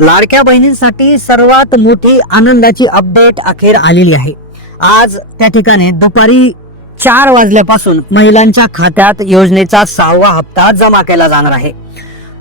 लाडक्या बहिणींसाठी सर्वात मोठी आनंदाची अपडेट अखेर आलेली आहे. आज त्या ठिकाणी दुपारी चार वाजल्यापासून महिलांच्या खात्यात योजनेचा सहावा हप्ता जमा केला जाणार आहे.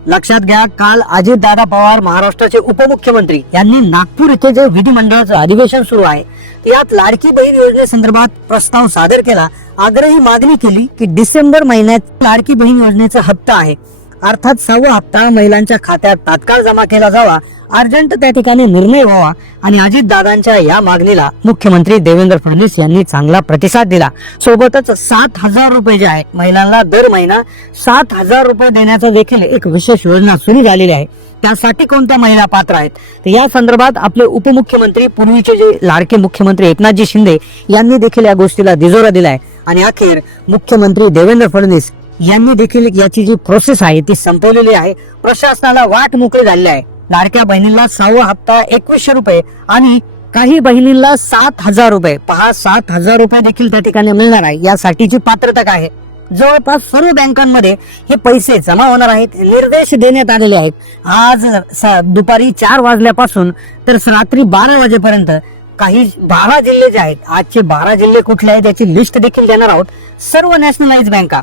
लक्षात घ्या काल अजितदादा पवार महाराष्ट्राचे उपमुख्यमंत्री यांनी नागपूर येथे जे विधिमंडळाचं अधिवेशन सुरू आहे यात लाडकी बहीण योजनेसंदर्भात प्रस्ताव सादर केला. आग्रही मागणी केली की डिसेंबर महिन्यात लाडकी बहीण योजनेचा हप्ता आहे. अर्थात सहावा हप्ता महिलांच्या खात्यात तात्काळ जमा केला जावा अर्जंट त्या ठिकाणी निर्णय व्हावा आणि अजितदादांच्या या मागणीला मुख्यमंत्री देवेंद्र फडणवीस यांनी चांगला प्रतिसाद दिला. सोबतच सात हजार रुपये जे आहेत महिलांना दर महिना सात हजार रुपये देण्याचा देखील एक विशेष योजना सुरू झालेली आहे. त्यासाठी कोणत्या महिला पात्र आहेत? तर या संदर्भात आपले उपमुख्यमंत्री पूर्वीचे जे लाडके मुख्यमंत्री एकनाथजी शिंदे यांनी देखील या गोष्टीला दिजोरा दिलाय. आणि अखेर मुख्यमंत्री देवेंद्र फडणवीस यांनी देखील याची जी प्रोसेस आहे ती संपवलेली आहे. प्रशासनाला वाट मोकळी झालेली आहे. लाडक्या बहिणींना सहावा हप्ता एकवीसशे रुपये आणि काही बहिणींना सात हजार रुपये. पहा सात हजार रुपये देखील त्या ठिकाणी मिळणार आहे. यासाठीची पात्रता काय आहे? जवळपास सर्व बँकांमध्ये हे पैसे जमा होणार आहेत निर्देश देण्यात आलेले आहेत. आज स- दुपारी चार वाजल्यापासून तर रात्री बारा वाजेपर्यंत काही बारा जिल्हे जे आहेत आजचे बारा जिल्हे कुठले आहेत याची लिस्ट देखील देणार आहोत. सर्व नॅशनलाइज बँका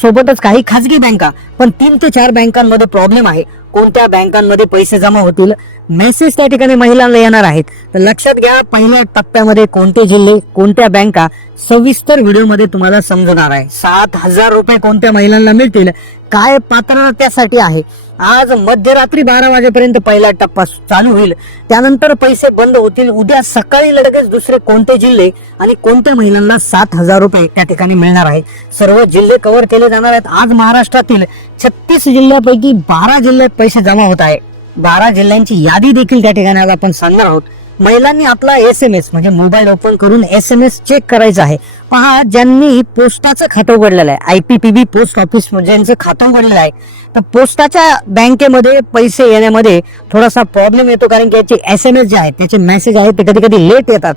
सोबतच काही खाजगी बँका पण तीन ते चार बँकांमध्ये प्रॉब्लेम आहे. कोणत्या बँकांमध्ये पैसे जमा होतील? मेसेज त्या ठिकाणी महिलांना येणार आहेत. तर लक्षात घ्या पहिल्या टप्प्यामध्ये कोणते जिल्हे कोणत्या बँका सविस्तर व्हिडिओमध्ये तुम्हाला समजणार आहे. सात हजार रुपये कोणत्या महिलांना मिळतील? काय पात्रता त्यासाठी आहे? आज मध्यरात्री बारा वाजेपर्यंत पहिला टप्पा चालू होईल. त्यानंतर पैसे बंद होतील. उद्या सकाळी लगेच दुसरे कोणते जिल्हे आणि कोणत्या महिलांना सात हजार रुपये त्या ठिकाणी मिळणार आहे? सर्व जिल्हे कव्हर केले जाणार आहेत. आज महाराष्ट्रातील छत्तीस जिल्ह्यापैकी बारा जिल्ह्यात पैसे जमा होत आहे बारा जिल्ह्यांची यादी देखील त्या ठिकाणी आज आपण सांगणार आहोत. महिलांनी आपला एस एम एस म्हणजे मोबाईल ओपन करून एस एम एस चेक करायचा आहे. पहा ज्यांनी पोस्टाचं खातं उघडलेलं आहे I P P B post office ज्यांचं खातं उघडलेलं आहे तर पोस्टाच्या बँकेमध्ये पैसे येण्यामध्ये थोडासा प्रॉब्लेम येतो कारण की याचे एस एम एस जे आहेत त्याचे मेसेज आहेत ते कधी कधी लेट येतात.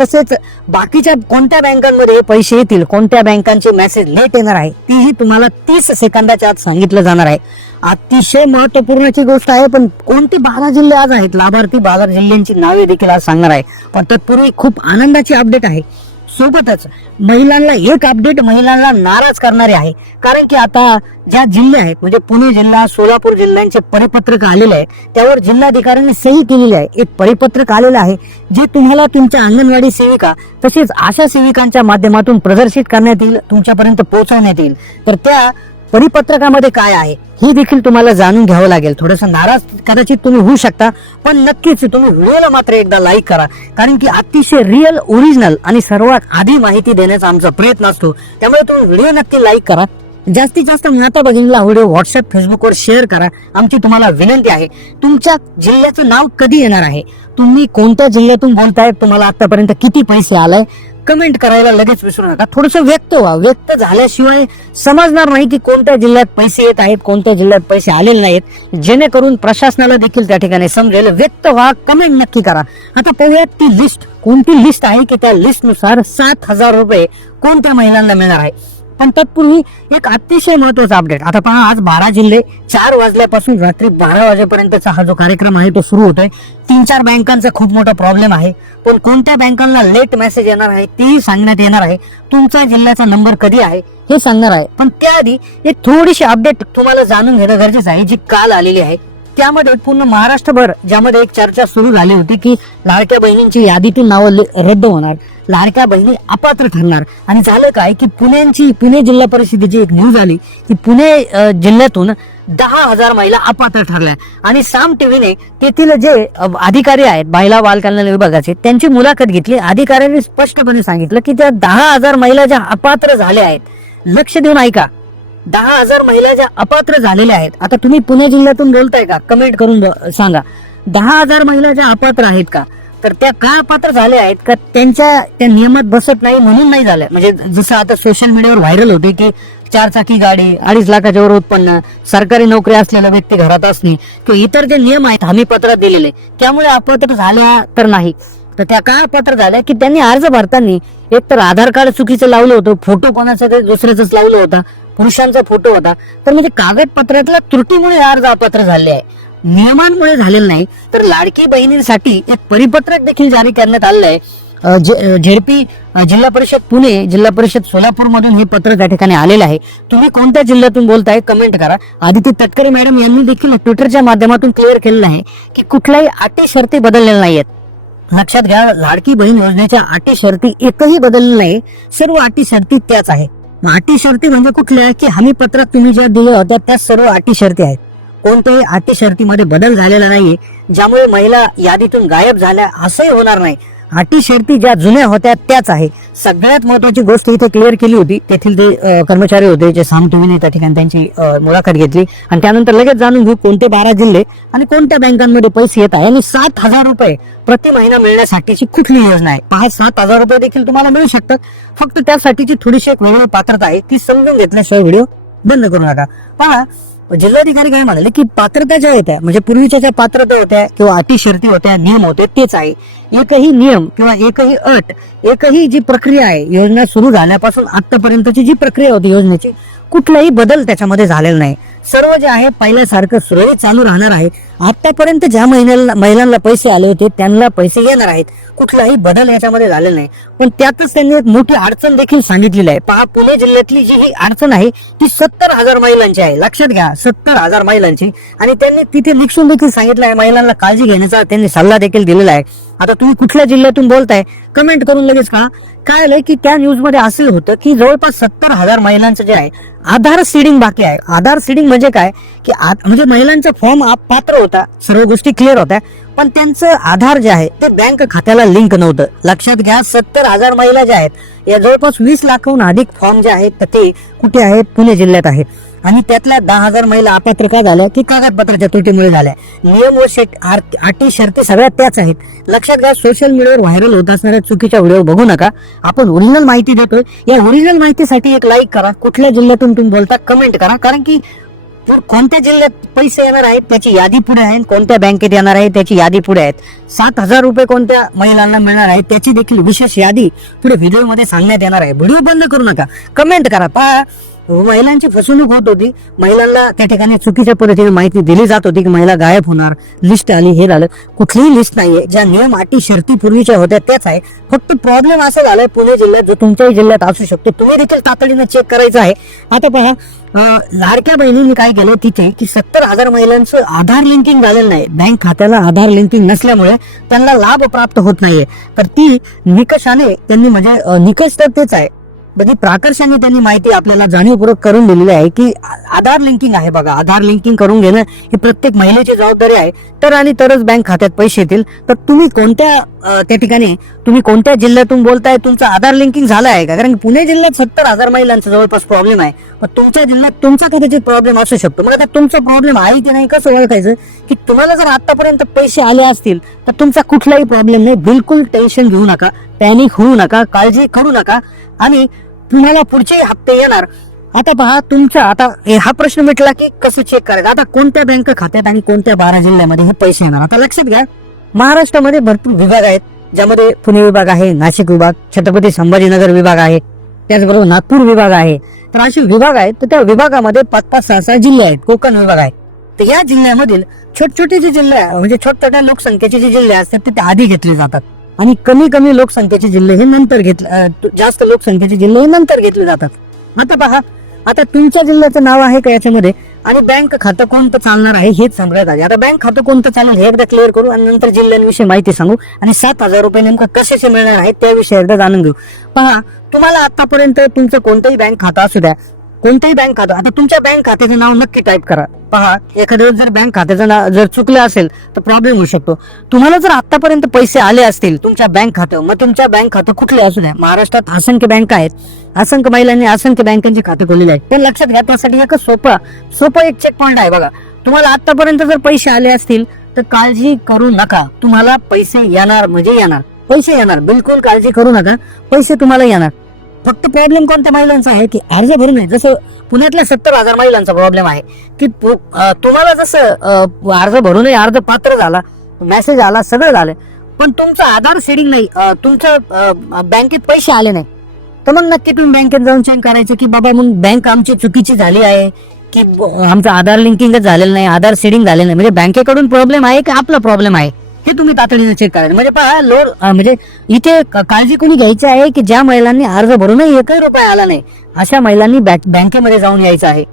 तसेच बाकीच्या कोणत्या बँकांमध्ये पैसे येतील कोणत्या बँकांचे मेसेज लेट येणार आहे तीही तुम्हाला तीस सेकंदाच्या आत सांगितलं जाणार आहे. अतिशय महत्वपूर्णची गोष्ट आहे पण कोणते बारा जिल्हे आज आहेत? लाभार्थी बारा जिल्ह्यांची नावे देखील आज सांगणार आहे. पण तत्पूर्वी खूप आनंदाची अपडेट आहे. सोबतच महिलांना एक अपडेट महिलांना नाराज करणारे आहे. कारण की आता ज्या जिल्हे आहेत म्हणजे पुणे जिल्हा सोलापूर जिल्ह्यांचे परिपत्रक आलेले आहे त्यावर जिल्हाधिकाऱ्यांनी सही केलेली आहे. एक परिपत्रक आलेलं आहे जे तुम्हाला तुमच्या अंगणवाडी सेविका तसेच आशा सेविकांच्या माध्यमातून प्रदर्शित करण्यात येईल तुमच्यापर्यंत पोहोचवण्यात येईल. तर त्या परिपत्रकामध्ये काय आहे? हे देखील तुम्हाला जाणून घ्यावं लागेल. थोडस नाराज कदाचित तुम्ही होऊ शकता पण नक्कीच तुम्ही व्हिडिओला मात्र एकदा लाईक करा. कारण की अतिशय रिअल ओरिजिनल आणि सर्वात आधी माहिती देण्याचा आमचा प्रयत्न असतो. त्यामुळे तुम्ही व्हिडिओ नक्की लाईक करा. जास्तीत जास्त माता भगिनीला व्हिडिओ व्हॉट्सअप फेसबुकवर शेअर करा. आमची तुम्हाला विनंती आहे तुमच्या जिल्ह्याचं नाव कधी येणार आहे? तुम्ही कोणत्या जिल्ह्यातून बोलताय? तुम्हाला आतापर्यंत किती पैसे आलाय? कमेंट करायला लगेच विसरू नका. थोडस व्यक्त व्हा. व्यक्त झाल्याशिवाय समजणार नाही की कोणत्या जिल्ह्यात पैसे येत आहेत कोणत्या जिल्ह्यात पैसे आलेले नाहीत. जेणेकरून प्रशासनाला देखील त्या ठिकाणी समजेल. व्यक्त व्हा कमेंट नक्की करा. आता पाहूयात ती लिस्ट कोणती लिस्ट आहे की त्या लिस्टनुसार सात हजार रुपये कोणत्या महिलांना मिळणार आहे? पण तत्पूर्वी एक अतिशय महत्त्वाचा अपडेट आता पहा आज बारा जिल्हे चार वाजल्यापासून रात्री बारा वाजेपर्यंतचा हा जो कार्यक्रम आहे तो सुरू होतोय. तीन चार बँकांचा खूप मोठा प्रॉब्लेम आहे. पण कोणत्या बँकांना लेट मेसेज येणार आहे तेही सांगण्यात येणार आहे. तुमचा जिल्ह्याचा नंबर कधी आहे हे सांगणार आहे. पण त्याआधी एक थोडीशी अपडेट तुम्हाला जाणून घेणं गरजेचं आहे जी काल आलेली आहे. त्यामध्ये पूर्ण महाराष्ट्रभर ज्यामध्ये एक चर्चा सुरू झाली होती की लाडक्या बहिणींची यादीतून नावं रद्द होणार लाडक्या बहिणी अपात्र ठरणार. आणि झालं काय की पुण्याची पुणे जिल्हा परिषदेची एक न्यूज आली की पुणे जिल्ह्यातून दहा हजार महिला अपात्र ठरल्या. आणि साम टीव्हीने तेथील जे अधिकारी आहेत महिला बाल कल्याण विभागाचे त्यांची मुलाखत घेतली. अधिकाऱ्यांनी स्पष्टपणे सांगितलं की त्या दहा हजार महिला ज्या अपात्र झाल्या आहेत लक्ष देऊन ऐका. दहा हजार महिला ज्या अपात्र झालेल्या आहेत आता तुम्ही पुणे जिल्ह्यातून बोलताय का? कमेंट करून सांगा. दहा हजार महिला ज्या अपात्र आहेत का? तर त्या का अपात्र झाल्या आहेत? का त्यांच्या त्या नियमात बसत नाही म्हणून नाही झाल्या? म्हणजे जसं आता सोशल मीडियावर व्हायरल होते की चारचाकी गाडी अडीच लाखाच्या वर उत्पन्न सरकारी नोकरी असलेला व्यक्ती घरात असणे किंवा इतर जे नियम आहेत हमीपत्रात दिलेले त्यामुळे अपात्र झाल्या तर नाही. तर त्या का अपात्र झाल्या? की त्यांनी अर्ज भरताना एक तर आधार कार्ड चुकीचं लावलं होतं फोटो कोणाचा दुसऱ्याच लावलं होता पुरुषांचा फोटो होता. तर म्हणजे कागदपत्रातल्या त्रुटीमुळे अर्ज अपात्र झाले आहे. नियमांमुळे झालेलं नाही. तर लाडकी बहिणींसाठी एक परिपत्रक देखील जारी करण्यात आलेलं आहे. जे- झेडपी जिल्हा परिषद पुणे जिल्हा परिषद सोलापूर मधून हे पत्र त्या ठिकाणी आलेलं आहे. तुम्ही कोणत्या जिल्ह्यातून बोलताय कमेंट करा. आदिती तटकरे मॅडम यांनी देखील ट्विटरच्या माध्यमातून क्लिअर केलेलं आहे की कुठल्याही अटी शर्ती बदललेल्या नाहीयेत. लक्षात घ्या लाडकी बहीण योजनेच्या अटी शर्ती एकही बदललेल्या नाही. सर्व अटी शर्ती त्याच आहे. मग अटी शर्ती म्हणजे कुठल्या? की हमी पत्रात तुम्ही ज्या दिल्या होत्या त्या सर्व अटी शर्ती आहेत. कोणत्याही अटी शर्तीमध्ये बदल झालेला नाहीये. ज्यामुळे महिला यादीतून गायब झाल्या असंही होणार नाही. अटी शर्ती ज्या जुन्या होत्या त्याच आहे. सगळ्यात महत्वाची गोष्ट इथे क्लिअर केली होती. तेथील ते कर्मचारी होते जे साम तुम्ही त्या ठिकाणी त्यांची मुलाखत घेतली. आणि त्यानंतर लगेच जाणून घेऊ कोणते बारा जिल्हे आणि कोणत्या बँकांमध्ये पैसे येत आहे. आणि सात हजार रुपये प्रति महिना मिळण्यासाठीची कुठली योजना आहे? पहा सात हजार रुपये देखील तुम्हाला मिळू शकतात. फक्त त्यासाठीची थोडीशी एक वेगळी पात्रता आहे. ती समजून घेतल्याशिवाय व्हिडिओ बंद करू नका. पहा जिल्हाधिकारी काय म्हणाले की पात्रता ज्या होत्या म्हणजे पूर्वीच्या ज्या पात्रता होत्या किंवा अटी शर्ती होत्या नियम होते तेच आहे. एकही नियम किंवा एकही अट एकही जी प्रक्रिया आहे योजना सुरू झाल्यापासून आतापर्यंतची जी प्रक्रिया होती योजनेची कुठलाही बदल त्याच्यामध्ये झालेला नाही. सर्व जे आहे पहिल्यासारखं सुरळीत चालू राहणार आहे. आतापर्यंत ज्या महिन्याला महिलांना पैसे आले होते त्यांना पैसे येणार आहेत. कुठलाही बदल याच्यामध्ये झालेला नाही. पण त्यातच त्यांनी एक मोठी अडचण देखील सांगितलेली आहे. पहा पुणे जिल्ह्यातली जी ही अडचण आहे ती सत्तर हजार महिलांची आहे. लक्षात घ्या सत्तर हजार महिलांची. आणि त्यांनी तिथे लिखून देखील सांगितलं आहे महिलांना काळजी घेण्याचा त्यांनी सल्ला देखील दिलेला आहे. आता तुम्ही कुठल्या जिल्ह्यातून बोलताय? कमेंट करून लगेच का काय आलंय की त्या न्यूजमध्ये असं होतं की जवळपास सत्तर हजार महिलांचं जे आहे आधार सीडिंग बाकी आहे. आधार सीडिंग म्हणजे काय? की आ- म्हणजे महिलांचा फॉर्म पात्र होता. सर्व गोष्टी क्लिअर होत्या. पण त्यांचं आधार जे आहे ते बँक खात्याला लिंक नव्हतं. लक्षात घ्या सत्तर हजार महिला ज्या आहेत या जवळपास वीस लाखाहून अधिक फॉर्म जे आहेत ते कुठे आहेत? पुणे जिल्ह्यात आहे. आणि त्यातल्या दहा हजार महिला अपात्र का झाल्या की कागदपत्राच्या त्रुटीमुळे झाल्या. नियम व शेट अटी शर्ती सगळ्या त्याच आहेत. लक्षात घ्या सोशल मीडियावर व्हायरल होत असणाऱ्या चुकीच्या व्हिडिओ बघू नका. आपण ओरिजिनल माहिती देतोय. या ओरिजिनल माहितीसाठी एक लाईक करा. कुठल्या जिल्ह्यातून तुम्ही बोलता कमेंट करा. कारण की कोणत्या जिल्ह्यात पैसे येणार आहेत त्याची यादी पुढे आहे. कोणत्या बँकेत येणार आहे त्याची यादी पुढे आहेत. सात हजार रुपये कोणत्या महिलांना मिळणार आहे त्याची देखील विशेष यादी पुढे व्हिडिओमध्ये सांगण्यात येणार आहे. व्हिडिओ बंद करू नका. कमेंट करा. पहा. हो, महिलांची फसवणूक होत होती. महिलांना त्या ठिकाणी चुकीच्या पद्धतीने माहिती दिली जात होती की महिला गायब होणार लिस्ट आली हे झालं. कुठलीही लिस्ट नाहीये. ज्या नियम अटी शर्ती पूर्वीच्या होत्या त्याच आहे. फक्त प्रॉब्लेम असा झालाय पुणे जिल्ह्यात जो तुमच्याही जिल्ह्यात असू शकतो. तुम्ही देखील तातडीने चेक करायचं आहे. आता पहा लाडक्या बहिणींनी काय केलं तिथे की सत्तर हजार महिलांचं आधार लिंकिंग झालेलं नाही. बँक खात्याला आधार लिंकिंग नसल्यामुळे त्यांना लाभ प्राप्त होत नाहीये. तर ती निकषाने त्यांनी म्हणजे निकष तर तेच आहे. म्हणजे प्राकर्षाने त्यांनी माहिती आपल्याला जाणीवपूर्वक करून दिलेली आहे की आधार लिंकिंग आहे बघा. आधार लिंकिंग करून घेणं ही प्रत्येक महिलेची जबाबदारी आहे. तर आणि तरच बँक खात्यात पैसे येतील. तर तुम्ही कोणत्या त्या ठिकाणी तुम्ही कोणत्या जिल्ह्यातून बोलताय? तुमचं आधार लिंकिंग झालं आहे का? कारण पुणे जिल्ह्यात सत्तर हजार महिलांचा जवळपास प्रॉब्लेम आहे. पण तुमच्या जिल्ह्यात तुमचा कदाचित प्रॉब्लेम असू शकतो. मग आता तुमचा प्रॉब्लेम आहे की नाही कसं ओळखायचं? की तुम्हाला जर आतापर्यंत पैसे आले असतील तर तुमचा कुठलाही प्रॉब्लेम नाही. बिलकुल टेन्शन घेऊ नका. पॅनिक होऊ नका. काळजी करू नका. आणि तुम्हाला पुढचे हप्ते येणार. आता पहा तुमचा आता हे हा प्रश्न मिटला की कसं चेक करायचं? आता कोणत्या बँक खात्यात आणि कोणत्या बारा जिल्ह्यामध्ये हे पैसे येणार? आता लक्षात घ्या महाराष्ट्रामध्ये भरपूर विभाग आहेत ज्यामध्ये पुणे विभाग आहे नाशिक विभाग छत्रपती संभाजीनगर विभाग आहे त्याचबरोबर नागपूर विभाग आहे. तर असे विभाग आहेत तर त्या विभागामध्ये पाच पाच सहा सहा जिल्हे आहेत कोकण विभाग आहे. तर या जिल्ह्यामधील छोट छोटे जे जिल्हे म्हणजे छोट्या लोकसंख्येचे जे जिल्हे असतात ते ते आधी घेतले जातात. आणि कमी कमी लोकसंख्येचे जिल्हे हे नंतर घेतले जास्त लोकसंख्येचे जिल्हे हे नंतर घेतले जातात. आता पहा आता तुमच्या जिल्ह्याचं नाव आहे का याच्यामध्ये? आणि बँक खातं कोणतं चालणार आहे हेच सांगण्यात आले. आता बँक खातं कोणतं चालेल हे एकदा क्लिअर करू आणि नंतर जिल्ह्यांविषयी माहिती सांगू. आणि सात हजार रुपये नेमकं कशाचे मिळणार आहेत त्याविषयी एकदा जाणून घेऊ. पहा तुम्हाला आतापर्यंत तुमचं कोणतंही बँक खातं असू द्या कोणतंही बँक खातं आता तुमच्या बँक खात्याचं नाव नक्की टाईप करा. पहा एखाद्या वेळेस जर बँक खात्याचं नाव जर चुकलं असेल तर प्रॉब्लेम होऊ शकतो. तुम्हाला जर आतापर्यंत पैसे आले असतील तुमच्या बँक खातं मग तुमच्या बँक खातं कुठले असू द्या. महाराष्ट्रात असंख्य बँक आहेत. असंख्य महिलांनी असंख्य बँकांची खाते खोललेली आहेत. पण लक्षात घ्या त्यासाठी एक सोपा सोपं एक चेक पॉईंट आहे बघा. तुम्हाला आतापर्यंत जर पैसे आले असतील तर काळजी करू नका. तुम्हाला पैसे येणार म्हणजे येणार. पैसे येणार. बिलकुल काळजी करू नका. पैसे तुम्हाला येणार. फक्त प्रॉब्लेम कोणत्या महिलांचा आहे? की अर्ज भरू नये जसं पुण्यातल्या सत्तर हजार महिलांचा प्रॉब्लेम आहे की तुम्हाला जसं अर्ज भरू नये अर्ज पात्र झाला मेसेज आला सगळं झालं पण तुमचं आधार सेडिंग नाही. तुमचं तुमच्या बँकेत पैसे आले नाही. तर मग नक्की तुम्ही बँकेत जाऊन चेक करायचं की बाबा मग बँक आमची चुकीची झाली आहे की आमचं आधार लिंकिंगच झालेलं नाही आधार सेडिंग झालेलं नाही. म्हणजे बँकेकडून प्रॉब्लेम आहे की आपला प्रॉब्लेम आहे? हे तुम्ही तातडीने चेक करायचं म्हणजे पहा लोड म्हणजे इथे काळजी कोणी घ्यायची आहे की ज्या महिलांनी अर्ज भरूनही एकही रुपया आला नाही अशा महिलांनी बँकेमध्ये जाऊन यायचं आहे.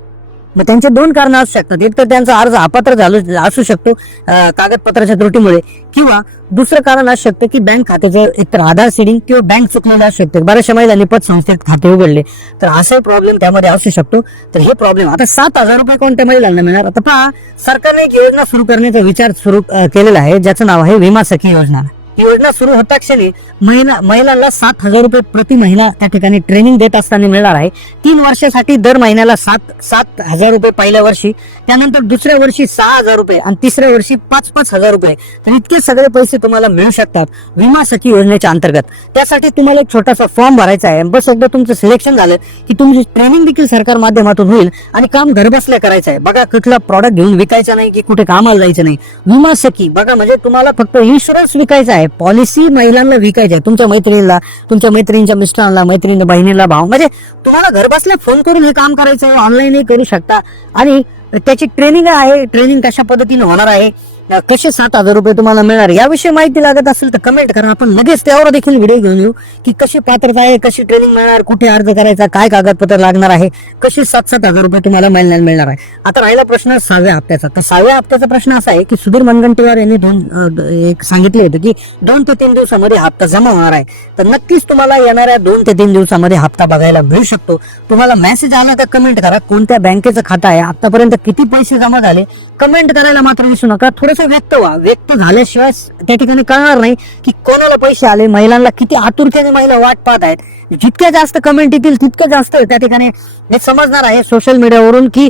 मग त्यांचे दोन कारण असू शकतात. एक तर त्यांचा अर्ज अपात्र झालो असू शकतो कागदपत्राच्या त्रुटीमुळे. किंवा दुसरं कारण असू शकतं की बँक खात्याचं एकतर आधार सिडिंग किंवा बँक चुकलेलं असू शकतं. बऱ्याचशा महिला निपत संस्थेत खाते उघडले. तर असाही प्रॉब्लेम त्यामध्ये असू शकतो. तर हे प्रॉब्लेम आता सात हजार रुपये कोणत्या महिलांना मिळणार? आता पहा सरकारने एक योजना सुरू करण्याचा विचार सुरू केलेला आहे. ज्याचं नाव आहे विमा सखी योजना. योजना सुरू होता क्षणी महिला महिलांना सात हजार रुपये प्रति महिना त्या ठिकाणी ट्रेनिंग देत असताना मिळणार आहे. तीन वर्षासाठी दर महिन्याला सात सात हजार रुपये पहिल्या वर्षी त्यानंतर दुसऱ्या वर्षी सहा हजार रुपये आणि तिसऱ्या वर्षी पाच पाच हजार रुपये. तर इतके सगळे पैसे तुम्हाला मिळू शकतात विमा सखी योजनेच्या अंतर्गत. त्यासाठी तुम्हाला एक छोटासा फॉर्म भरायचा आहे. बस एकदा तुमचं सिलेक्शन झालं की तुमची ट्रेनिंग देखील सरकार माध्यमातून होईल आणि काम घरबसल्या करायचं आहे. बघा कुठला प्रॉडक्ट घेऊन विकायचा नाही की कुठे कामाला जायचं नाही. विमा सखी बघा म्हणजे तुम्हाला फक्त इन्शुरन्स विकायचा आहे. पॉलिसी महिलांना विकायची आहे तुमच्या मैत्रिणीला तुमच्या मैत्रिणीच्या मिस्टरांना मैत्रिणी बहिणीला भाव म्हणजे तुम्हाला घरबसल्या फोन करून हे काम करायचं आहे ऑनलाईनही करू शकता. आणि त्याची ट्रेनिंग आहे. ट्रेनिंग कशा पद्धतीने होणार आहे? कसे सात हजार रुपये तुम्हाला मिळणार? याविषयी माहिती लागत असेल तर कमेंट करा. आपण लगेच त्यावर देखील व्हिडिओ घेऊन येऊ की कशी पात्रता आहे कशी ट्रेनिंग मिळणार कुठे अर्ज करायचा काय कागदपत्र लागणार आहे कसे सात सात हजार रुपये तुम्हाला मिळणार मिळणार आहे? आता राहिला प्रश्न सहाव्या हप्त्याचा. तर सहाव्या हप्त्याचा प्रश्न असा आहे की सुधीर मनगंटीवार यांनी दोन एक सांगितले होते की दोन ते तीन दिवसामध्ये हप्ता जमा होणार आहे. तर नक्कीच तुम्हाला येणाऱ्या दोन ते तीन दिवसामध्ये हप्ता बघायला मिळू शकतो. तुम्हाला मेसेज आला तर कमेंट करा. कोणत्या बँकेचं खातं आहे? आतापर्यंत किती पैसे जमा झाले? कमेंट करायला मात्र विसरू नका. थोडंसं व्यक्त व्हा. व्यक्त झाल्याशिवाय त्या ठिकाणी कळणार नाही की कोणाला पैसे आले महिलांना किती आतुरतेने महिला वाट पाहत आहेत. जितक्या जास्त कमेंट येतील तितकं जास्त त्या ठिकाणी हे समजणार आहे सोशल मीडियावरून की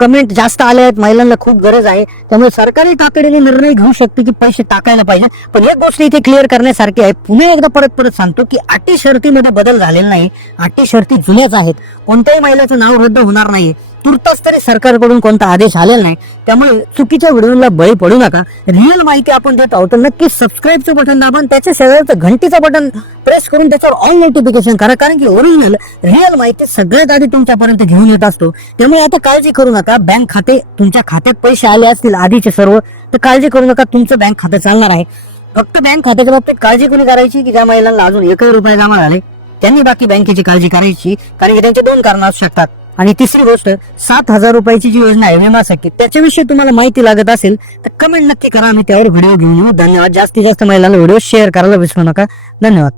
कमेंट जास्त आले आहेत महिलांना खूप गरज आहे. त्यामुळे सरकारी तातडीने निर्णय घेऊ शकते की पैसे टाकायला पाहिजे. पण एक गोष्ट इथे क्लिअर करण्यासारखी आहे. पुन्हा एकदा परत परत सांगतो की अटी शर्तीमध्ये बदल झालेला नाही. अटी शर्ती जुन्याच आहेत. कोणत्याही महिलेचं नाव रद्द होणार नाही तुर्तास तरी सरकारकडून कोणता आदेश आलेला नाही. त्यामुळे चुकीच्या व्हिडिओला बळी पडू नका. रिअल माहिती आपण देत आहोत तर नक्कीच सबस्क्राईबचं बटन दाबा त्याच्या शेजारचं घंटीचं बटन प्रेस करून त्याच्यावर ऑल नोटिफिकेशन करा. कारण की ओरिजिनल रिअल माहिती सगळ्यात आधी तुमच्यापर्यंत घेऊन येत असतो. त्यामुळे आता काळजी करू नका. बँक खाते तुमच्या खात्यात पैसे आले असतील आधीचे सर्व तर काळजी करू नका. तुमचं बँक खातं चालणार आहे. फक्त बँक खात्याच्या बाबतीत काळजी कोणी करायची? की ज्या महिलांना अजून एकही रुपये जमा झाले त्यांनी बाकी बँकेची काळजी करायची. कारण की त्यांचे दोन कारण असू शकतात. आणि तिसरी गोष्ट सात हजार रुपयाची जी योजना आहे विमासाठी त्याच्याविषयी तुम्हाला माहिती लागत असेल तर कमेंट नक्की करा. आम्ही त्यावर व्हिडिओ घेऊन येऊ. धन्यवाद. जास्तीत जास्त महिलांना व्हिडिओ शेअर करायला विसरू नका. धन्यवाद.